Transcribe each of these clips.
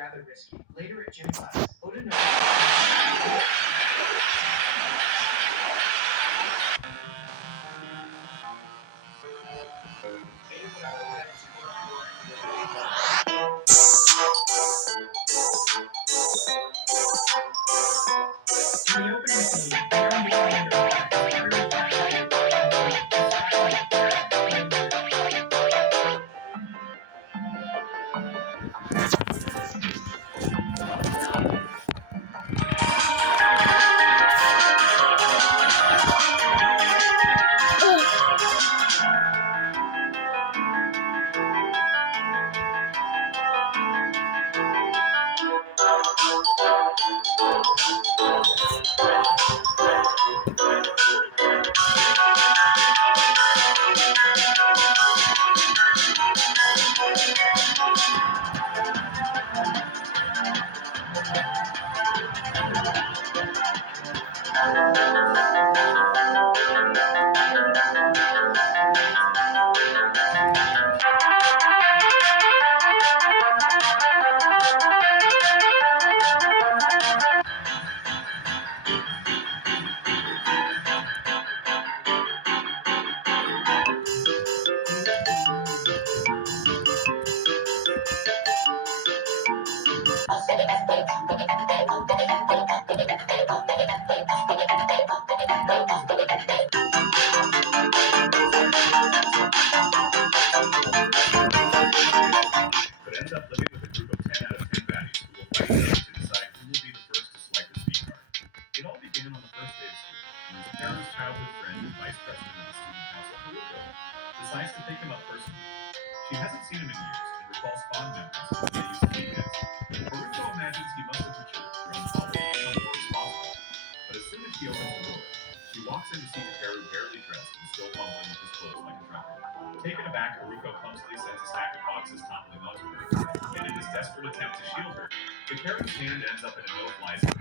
rather risky. Later at gym class, Oda noticed. In the opening scene, Aaron became but ends up living with a group of 10 out of 10 baddies who will fight each other to decide who will be the first to swipe the speed card. It all began on the first day of school, when Takaru's childhood friend and vice president of the student council, Haruko, decides to pick him up personally. She hasn't seen him in years and recalls fond memories of when they used to be kids. Haruko imagines he must have matured, grown taller, and become more responsible. But as soon as she opens the door, she walks in to see Takaru barely dressed and still fumbling with his clothes like a drunkard. Taken aback, Haruko clumsily sends a stack of boxes toppling onto her, and in his desperate attempt to shield her, Takaru's hand ends up in a no-fly zone.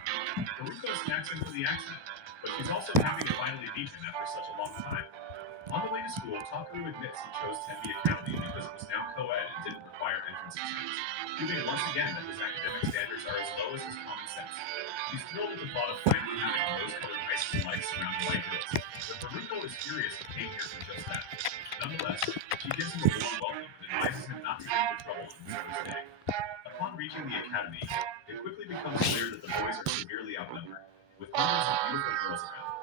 Haruko smacks him for the accident, but she's also happy to finally beat him after such a long time. On the way to school, Takaru admits he chose Tenby Academy because it was now co-ed and didn't require entrance exams, proving once again that his academic standards are as low as his common sense. He's thrilled at the thought of finally having a rose-colored high school life surrounded by girls, but Haruko is furious he came here for just that. Nonetheless, she gives him a warm welcome and advises him not to get into trouble on his first day. Upon reaching the academy, it quickly becomes clear that the boys are severely outnumbered, with hundreds of beautiful girls around.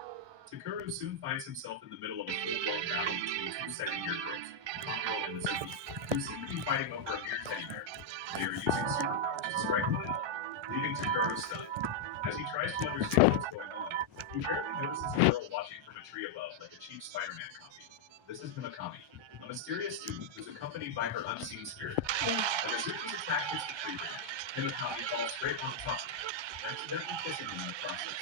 Takuru soon finds himself in the middle of a full-blown battle between two second-year girls, Kanro and Mizuki, who seem to be fighting over a mere teddy bear. They are using superpowers to strike one another, leaving Takuru stunned. As he tries to understand what's going on, he barely notices a girl watching from a tree above like a cheap Spider-Man copy. This is Himakami, a mysterious student who's accompanied by her unseen spirit. When Mizuki's attack hits the tree branch, Himakami falls straight on top of it, accidentally kissing him in the process.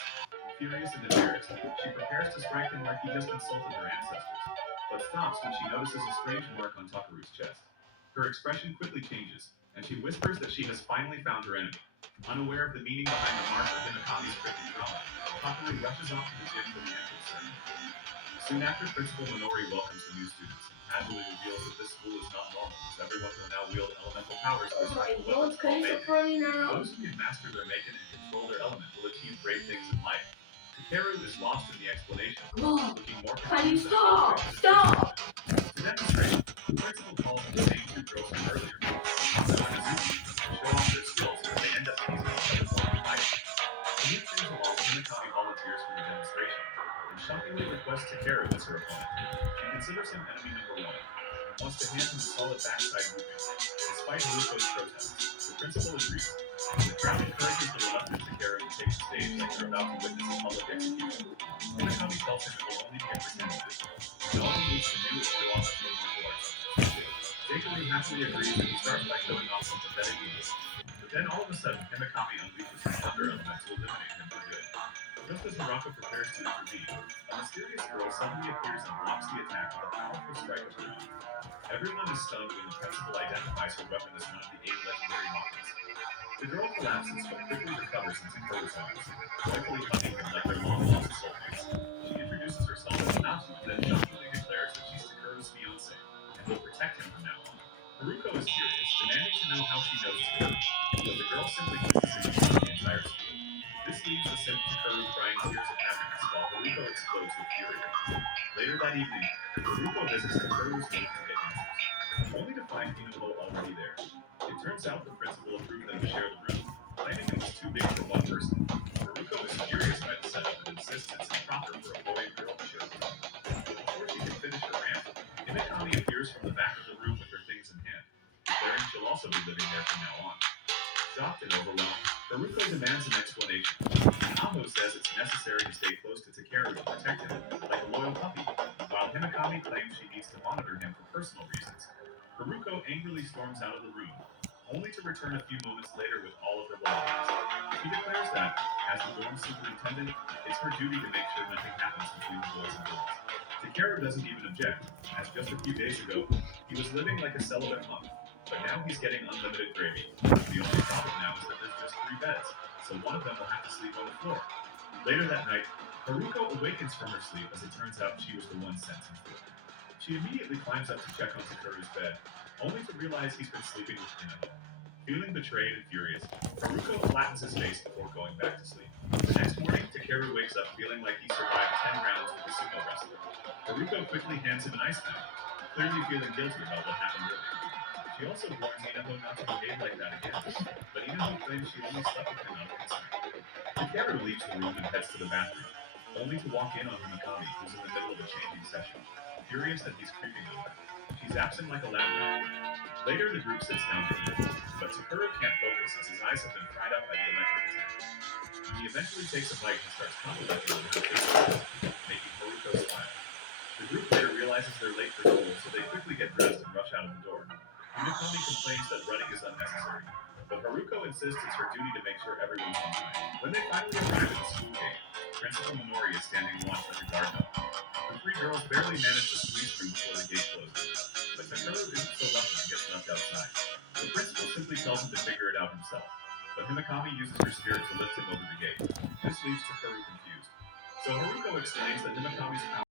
Furious and embarrassed, she prepares to strike him like he just insulted her ancestors, but stops when she notices a strange mark on Takaru's chest. Her expression quickly changes, and she whispers that she has finally found her enemy. Unaware of the meaning behind the mark of Himakami's cryptic drama, Takaru rushes off to the gym for the entrance ceremony. Soon after, Principal Minori welcomes the new students and casually reveals that this school is not normal, as everyone will now wield elemental powers through special weapons called Meiken. Those who can master their Meiken and control their element will achieve great things in life. Takeru is lost in the explanation, looking more confused than Stop! To demonstrate, the principal calls on the same two girls from earlier, Hanzo and Mizuki, to show off their skills as they end up teasing each other while they fight. To move things along, Hinakami volunteers for the demonstration, and shockingly requests Takeru as her opponent. She considers him enemy number one, and wants to hand him a solid backside whooping. Despite Haruko's protests, the principal agrees. The crowd encourages the reluctant Takeru to take the stage like they're about to witness a public execution. Hinakami tells him it will only be a pretend match, and all he needs to do is show off a few martial arts. Takeru happily agrees, and he starts by showing off some pathetic moves. But then all of a sudden, Hinakami unleashes her thunder element to eliminate him for good. Just as Hirako prepares to intervene, a mysterious girl suddenly appears and blocks the attack with a powerful strike of her own. Everyone is stunned when the principal identifies her weapon as one of the 8 legendary Makas. The girl collapses but quickly recovers into Takeru's arms, joyfully hugging him like their long-lost soulmates. She introduces herself as Natsu and then shockingly declares that she's Takeru's fiancée and will protect him from now on. Haruko is furious, demanding to know how she knows Takeru, but the girl simply quizzes him about the entire school. This leaves the simp Takeru crying tears of happiness while Haruko explodes with fury. Later that evening, Haruko visits Takeru's room to get answers, only to find Hinomo already there. It turns out the principal approved them to share the room, claiming it was too big for one person. Haruko is furious by the setup and insists it's improper for a boy and girl to share a room. But before she can finish her rant, Himekami appears from the back of the room with her things in hand, declaring she'll also be living there from now on. Shocked and overwhelmed, Haruko demands an explanation. Aho says it's necessary to stay close to Takeru to protect him, like a loyal puppy, while Himekami claims she needs to monitor him for personal reasons. Haruko angrily storms out of the room, only to return a few moments later with all of her belongings. She declares that, as the dorm superintendent, it's her duty to make sure nothing happens between the boys and girls. Takeru doesn't even object, as just a few days ago, he was living like a celibate monk, but now he's getting unlimited gravy. The only problem now is that there's just 3 beds, so one of them will have to sleep on the floor. Later that night, Haruko awakens from her sleep as it turns out she was the one sent to the floor. She immediately climbs up to check on Takeru's bed, only to realize he's been sleeping with Hinomo. Feeling betrayed and furious, Haruko flattens his face before going back to sleep. The next morning, Takeru wakes up feeling like he survived 10 rounds with the sumo wrestler. Haruko quickly hands him an ice pack, clearly feeling guilty about what happened earlier. She also warns Hinomo not to behave like that again, but Hinomo claims she only slept with him out of consent. Takeru leaves the room and heads to the bathroom, only to walk in on Himekami, who's in the middle of a changing session, furious that he's creeping on her. She's absent like a lab rat. Later, the group sits down to eat, but Takeru can't focus as his eyes have been fried up by the electric attack. He eventually takes a bite and starts complimenting on how tasty it is, making Haruko smile. The group later realizes they're late for school, so they quickly get dressed and rush out of the door. Himekami complains that running is unnecessary, but Haruko insists it's her duty to make sure everyone's on time. When they finally arrive at the school gate, Principal Minori is standing watch like a guard dog. The 3 girls barely manage to squeeze through before the gate closes, but Takeru isn't so lucky and gets left outside. The principal simply tells him to figure it out himself, but Himekami uses her spirit to lift him over the gate. This leaves Takeru confused. So Haruko explains that Himekami's power